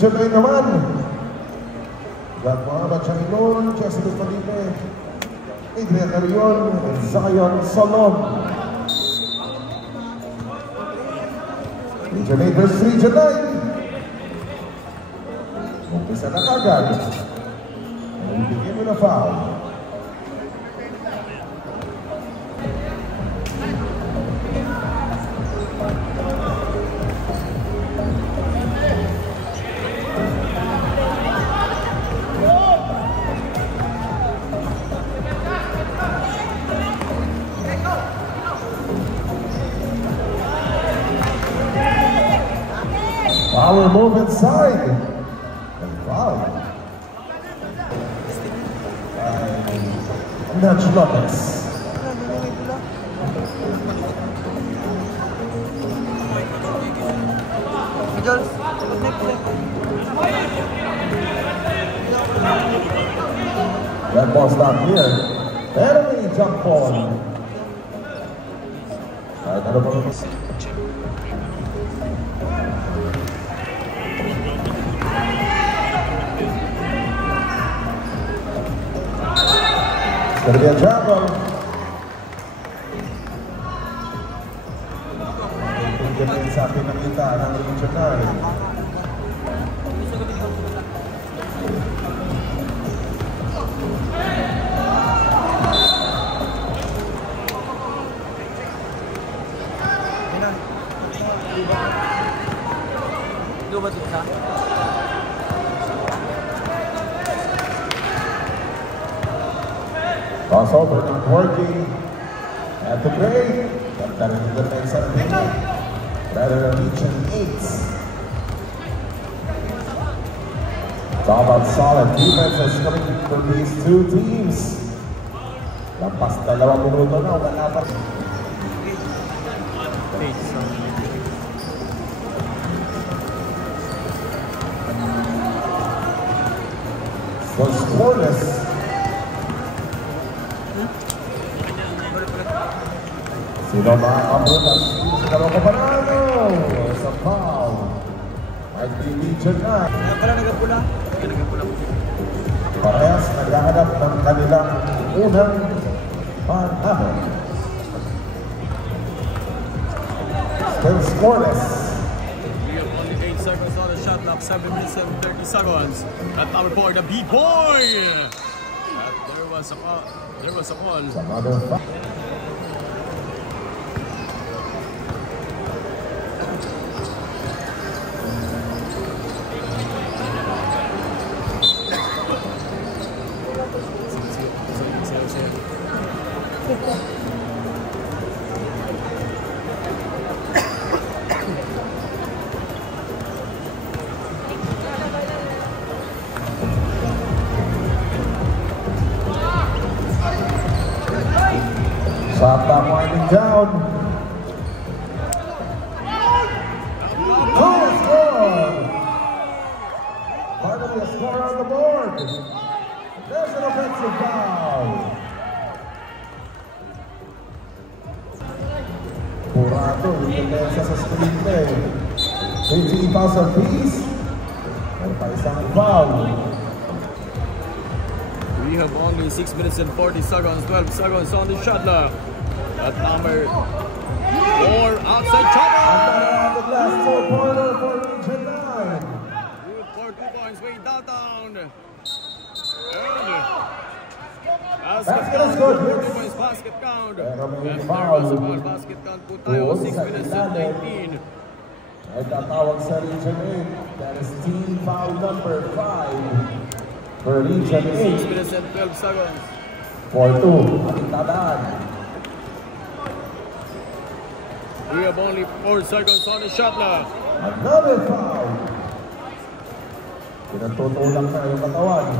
Region 9 naman. Got Mohamed Chanilon, Jessica Felipe, Adrian Arion, and Zion Solom. Region 8 versus Region 9. Umpisa na kagad. And we begin with a foul. Power move inside. And foul. Nach Lopez. That ball's not here. Enemy jump ball. Alright, ano ba naman? It's going to be a travel. Hindi rin sa pinakita ng regional. Crossover not working at the break. That is the next thing. Rather Region 8. It's all about solid defenses coming from these two teams. Lampas 2 minuto na, wala pa. So scoreless. Sino makakabutas? Sino Caparano? Sa foul. Might be Region 9. Pala nagapula. Parehas naghahanap ng kanilang unang panahon. Still scoreless. We have only 8 seconds on the shot clock. 7 minutes and 30 seconds. At our board, the B-boy. There was a all. Some other foul. Shot clock winding down. Oh, it's good! Finally a score on the board. There's an offensive foul. Purato, depensa sa screen play. 20,000 apiece. Meron pa isang foul. We have only 6 minutes and 40 seconds, 12 seconds on the shot clock. At number 4 outside shot. On the last 4-pointer for Region 9. For 2 points way downtown. Basket is good. 2 points basket count. Pero may And foul. there was a foul basket count po tayo. 6 minutes and 19. Ay tatawag sa Region 8. That is team foul number 5. For Region 8. 6 minutes and 12 seconds. 4-2. Ating tadaan. We have only 4 seconds on the shot clock. Another foul. Pinatutulak na yung katawan.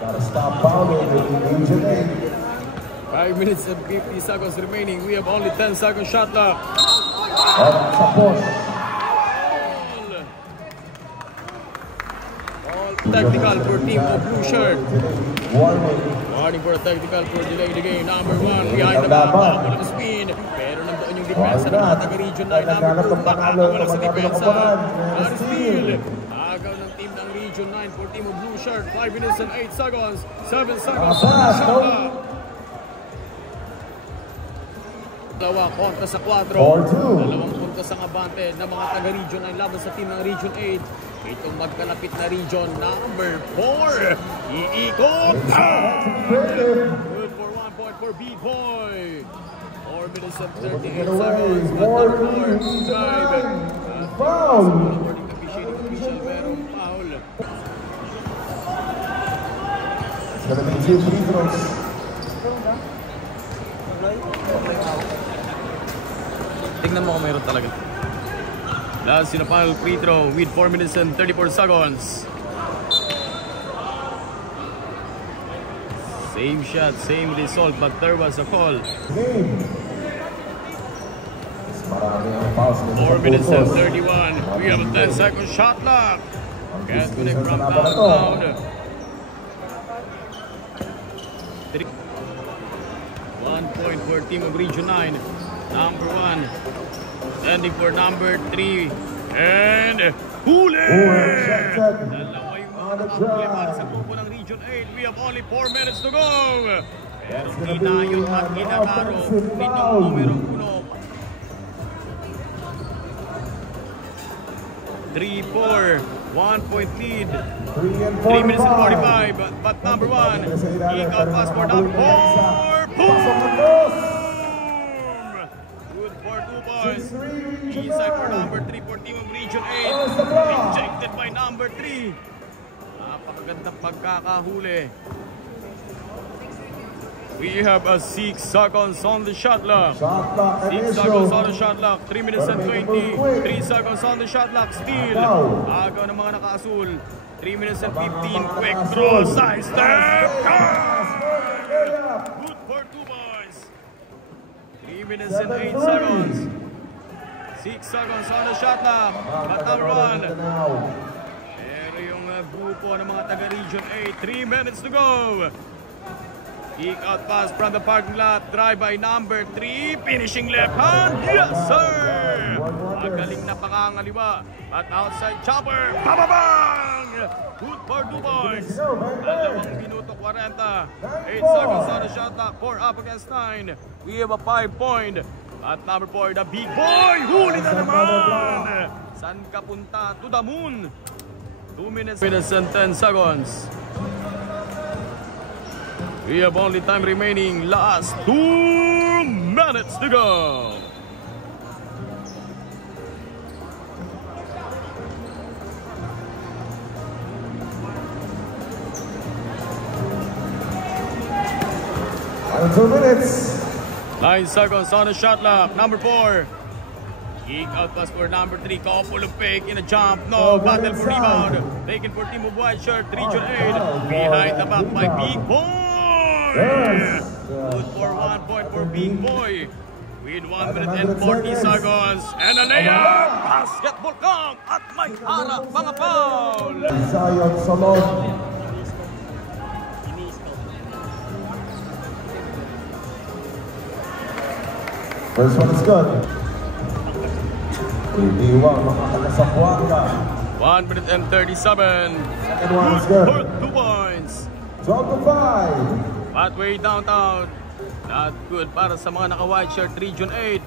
Gotta stop fouling in Region 8. 5 minutes and 50 seconds remaining. We have only 10 seconds shot clock. Oh, that's a push. All technical for team of blue shirt. Warning. Regarding for a technical for delay the game. Number 1 behind the back. Wala ng spin. Pero nandoon yung depensa ng mga taga-region 9. Number 2 makakawala sa depensa. Steal. Agaw ng team ng Region 9 for team of Blue Shirt. 5 minutes and 8 seconds. 7 seconds. Dalawa kontra sa 4. Dalawang puntos ang abante ng mga taga-region 9 laban sa team ng Region 8. Itong magkalapit na region number 4. Iikot! Good for 1 point for B-Boy. 4 minutes and 38 seconds. But number 4 drive. Foul! According to official, merong foul. It's gonna be 2 free throws. Tingnan mo kung mayroon talaga. Last in the final free throw with 4 minutes and 34 seconds. Same shot, same result, but there was a call. 4 minutes and 31. We have a 10-second shot clock. Can't connect from downtown. 1 point for team of Region 9. Number 1. Standing for number 3. And huli! Dalawa yung mga nakahuli para sa grupo ng Region 8. We have only 4 minutes to go. Pero Tinayo at Ginamaro nitong numero 1. 3-4. 1 point lead. 3 minutes and 45. But number 1. Kick out pass for number 4. Boom! Inside for number 3 for team of Region 8. Rejected by number 3. Napakagandang pagkakahuli. We have a 6 seconds on the shot clock. 6 seconds on the shot clock. 3 minutes and 20. 3 seconds on the shot clock. Steal. Agaw ng mga naka-asul. 3 minutes and 15. Quick draw. Side step. Good for 2 boys. 3 minutes and 8 seconds. 6 seconds on the shot clock. But number 1. Pero yung grupo ng mga taga-Region 8. 3 minutes to go. Kick out pass from the parking lot. Drive by number 3. Finishing left hand. Yes, sir! Magaling na pangangaliwa. At outside chopper. Bababang! Good for 2 boys. 2 minuto 40. 8 seconds on the shot clock. 4 up against 9. We have a 5 point. At number 4, the big boy. Huli na naman! Saan ka punta? To the moon. 2 minutes and 10 seconds. We have only time remaining. Last 2 minutes to go. And 2 minutes. 9 seconds on the shot clock. Number 4. Kick out pass for number 3. Couple of fake in a jump. No. Battle for rebound. Taken for team of white shirt. Region 8. Behind the back by Big Boy. Good for 1 point for Big Boy. With 1 minute and 40 seconds. And a layup. Basketball count. At may harap mga foul. Zion Salon. First one is good. Iiwang makakala sa Buanga. 1 minute and 37. Second one is good. 2 points. 12 to 5. Pathway downtown. Not good para sa mga naka-white shirt Region 8.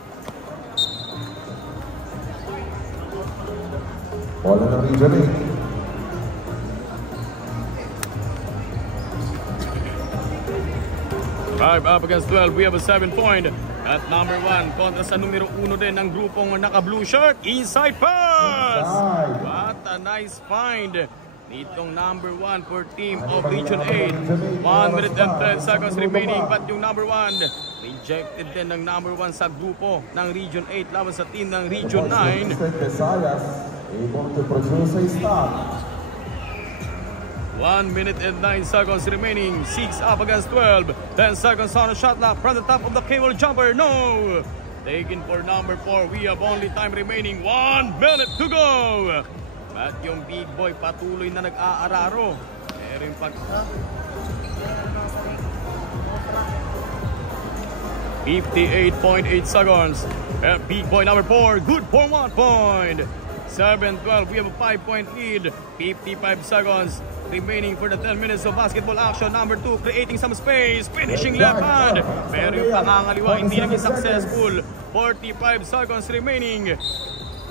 Bola ng Region 8. 5 up against 12. We have a 7 point. At number 1, kontra sa numero 1 din ng grupong naka-blue shirt. Inside pass! What a nice find. Itong number 1 for team of Region 8. 1 minute and 10 seconds remaining. But yung number 1, rejected din ng number 1 sa grupo ng Region 8 laban sa team ng Region 9. Able to produce a stop. 1 minute and 9 seconds remaining. 6 up against 12. 10 seconds on the shot clock from the top of the cable jumper. No! Taken for number 4. We have only time remaining. 1 minute to go. At yung Big Boy patuloy na nag-aararo. Pero yung 58.8 seconds. Peak point number 4, good for 1 point. 7-12, we have a 5-point lead. 55 seconds remaining for the 10 minutes of basketball action. Number 2, creating some space, finishing left hand. Pero yung pangangaliwa hindi naging successful. 45 seconds remaining.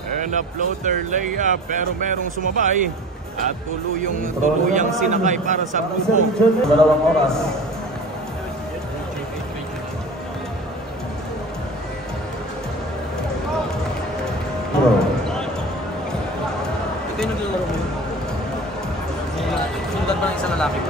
And a floater layup, pero merong sumabay. At tuluyang sinakay para sa grupo. Dalawang oras. Ito yung naglalaro mo. Sundan ba ng isang lalaki?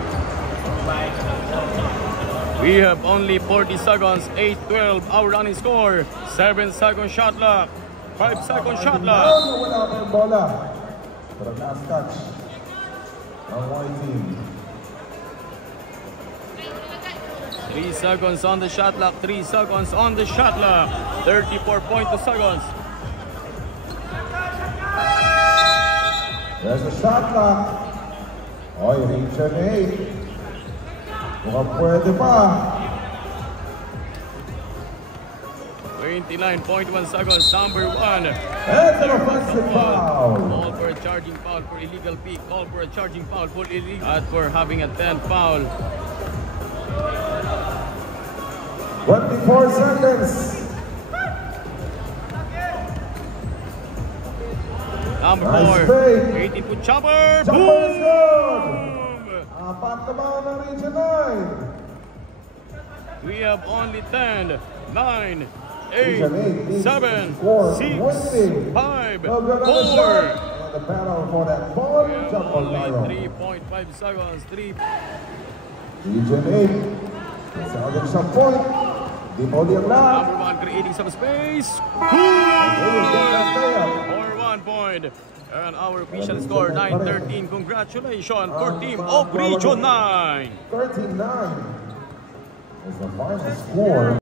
We have only 40 seconds, 8-12, our running score. 7-second shot clock, 5-second shot clock. Wala pa yung bola. For the last touch. Ang white team. 3 seconds on the shot clock, 3 seconds on the shot clock. 34.2 seconds. There's a shot clock. Oy, Richard 8. Mukhang pwede pa. 29.1 seconds, number 1. And an offensive foul. Call for a charging foul for illegal peak. Call for a charging foul for illegal. At for having a 10th foul. 24 seconds. Number Nice 4, fake. 80-foot jumper. Jumper is good. Boom! Apat naman ng Region 9. We have only 10, 9, 8, Region 8 7, score 6, winning. 5, No good on the 4. shot. And the battle for that ball. Jump on Only Laro. 3.5 seconds. 3. Region 8. Sa agad sa point. Di mo diyang lahat. Number 1 creating some space. They will get that layup. For 1 point. And our official score 9-13. Congratulations for team of Region 9. 39 is the final score.